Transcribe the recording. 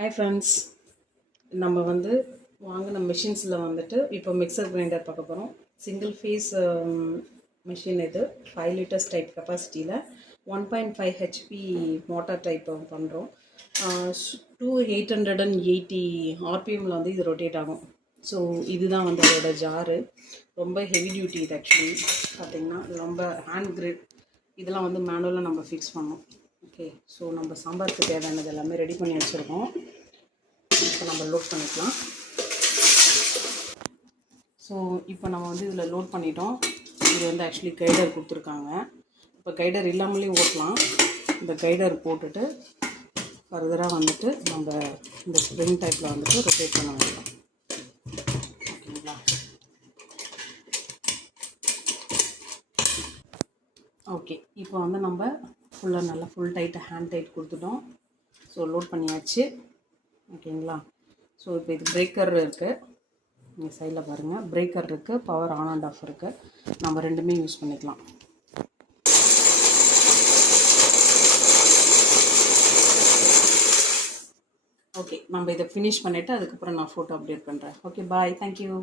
Hi friends, நம்ம வாங்கின மிஷின்ஸில் இப்போ மிக்சர் கிரைண்டர் பார்க்க போகிறோம். சிங்கிள் ஃபேஸ் மிஷின் இது 5 லிட்டர்ஸ் டைப் கெப்பாசிட்டியில் 1.5 ஹெச்பி மோட்டார் டைப் பண்ணுறோம். 880 ஆர்பிஎம்மில் இது ரொட்டேட் ஆகும். ஸோ இதுதான் அதோட ஜாரு. ரொம்ப ஹெவி டியூட்டி இது. ஆக்சுவலி பார்த்திங்கன்னா ரொம்ப ஹேண்ட் கிரிட் இதெல்லாம் மேனுவலாக நம்ம ஃபிக்ஸ் பண்ணோம். ஓகே, ஸோ நம்ம சாம்பாருக்கு தேவையானது எல்லாமே ரெடி பண்ணி வச்சுருக்கோம். இப்போ நம்ம லோட் பண்ணிக்கலாம். ஸோ இப்போ நம்ம இதில் லோட் பண்ணிட்டோம். இது ஆக்சுவலி கைடர் கொடுத்துருக்காங்க. இப்போ கைடர் இல்லாமலே ஓட்டலாம். இந்த கைடர் போட்டுட்டு ஃபர்தராக நம்ம இந்த ஸ்ப்ரிங் டைப்பில் ரொட்டேட் பண்ண வேண்டாம். ஓகேங்களா? ஓகே, இப்போ நம்ம ஃபுல்லாக நல்லா ஃபுல் டைட்டு ஹேண்ட் டைட் கொடுத்துட்டோம். ஸோ லோட் பண்ணியாச்சு. ஓகேங்களா? ஸோ இப்போ இது பிரேக்கர் இருக்குது. நீங்கள் சைடில் பாருங்கள், பிரேக்கர் இருக்குது, பவர் ஆன் அண்ட் ஆஃப் இருக்குது. நம்ம ரெண்டுமே யூஸ் பண்ணிக்கலாம். ஓகே, நம்ம இதை ஃபினிஷ் பண்ணிவிட்டு அதுக்கப்புறம் நான் ஃபோட்டோ அப்டேட் பண்ணுறேன். ஓகே, பாய், தேங்க்யூ.